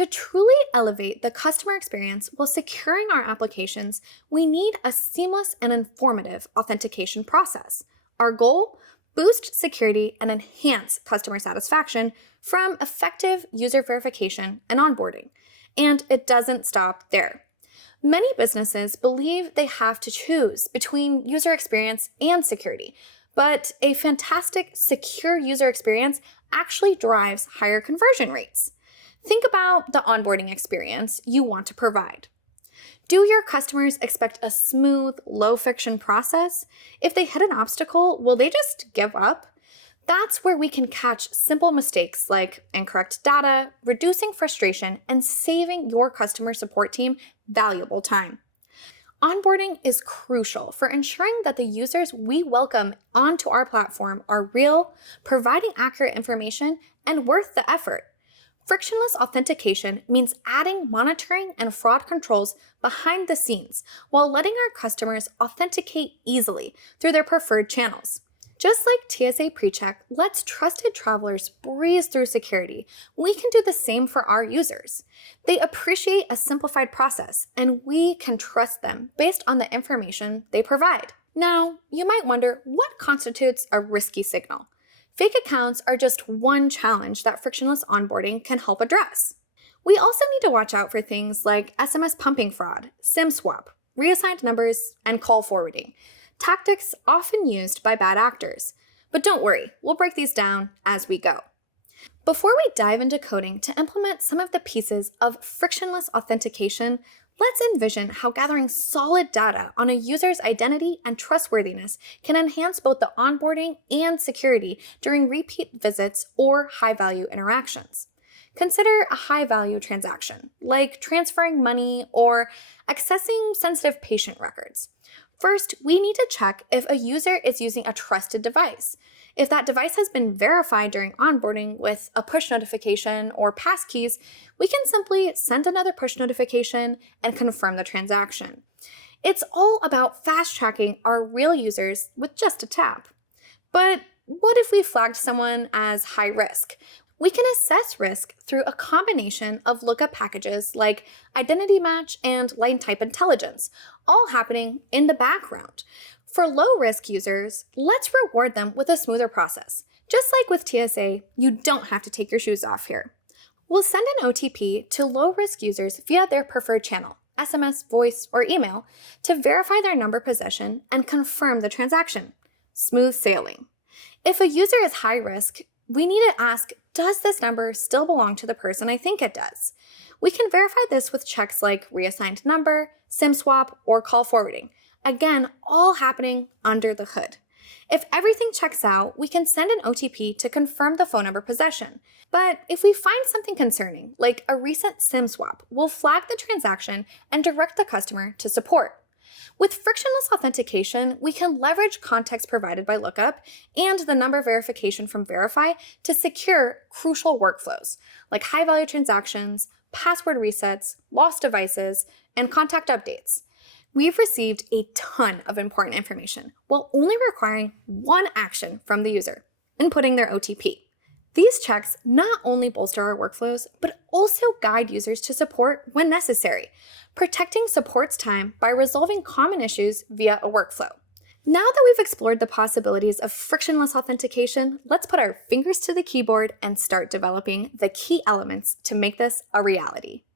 To truly elevate the customer experience while securing our applications, we need a seamless and informative authentication process. Our goal? Boost security and enhance customer satisfaction from effective user verification and onboarding. And it doesn't stop there. Many businesses believe they have to choose between user experience and security, but a fantastic, secure user experience actually drives higher conversion rates. Think about the onboarding experience you want to provide. Do your customers expect a smooth, low-friction process? If they hit an obstacle, will they just give up? That's where we can catch simple mistakes like incorrect data, reducing frustration, and saving your customer support team valuable time. Onboarding is crucial for ensuring that the users we welcome onto our platform are real, providing accurate information, and worth the effort. Frictionless authentication means adding monitoring and fraud controls behind the scenes while letting our customers authenticate easily through their preferred channels. Just like TSA PreCheck lets trusted travelers breeze through security, we can do the same for our users. They appreciate a simplified process, and we can trust them based on the information they provide. Now, you might wonder what constitutes a risky signal. Fake accounts are just one challenge that frictionless onboarding can help address. We also need to watch out for things like SMS pumping fraud, SIM swap, reassigned numbers, and call forwarding, tactics often used by bad actors. But don't worry, we'll break these down as we go. Before we dive into coding to implement some of the pieces of frictionless authentication, let's envision how gathering solid data on a user's identity and trustworthiness can enhance both the onboarding and security during repeat visits or high-value interactions. Consider a high-value transaction, like transferring money or accessing sensitive patient records. First, we need to check if a user is using a trusted device. If that device has been verified during onboarding with a push notification or passkeys, we can simply send another push notification and confirm the transaction. It's all about fast-tracking our real users with just a tap. But what if we flagged someone as high risk? We can assess risk through a combination of lookup packages like identity match and line type intelligence, all happening in the background. For low-risk users, let's reward them with a smoother process. Just like with TSA, you don't have to take your shoes off here. We'll send an OTP to low-risk users via their preferred channel, SMS, voice, or email, to verify their number possession and confirm the transaction. Smooth sailing. If a user is high risk, we need to ask, does this number still belong to the person I think it does? We can verify this with checks like reassigned number, SIM swap, or call forwarding. Again, all happening under the hood. If everything checks out, we can send an OTP to confirm the phone number possession. But if we find something concerning, like a recent SIM swap, we'll flag the transaction and direct the customer to support. With frictionless authentication, we can leverage context provided by Lookup and the number verification from Verify to secure crucial workflows, like high-value transactions, password resets, lost devices, and contact updates. We've received a ton of important information while only requiring one action from the user, inputting their OTP. These checks not only bolster our workflows, but also guide users to support when necessary, protecting support's time by resolving common issues via a workflow. Now that we've explored the possibilities of frictionless authentication, let's put our fingers to the keyboard and start developing the key elements to make this a reality.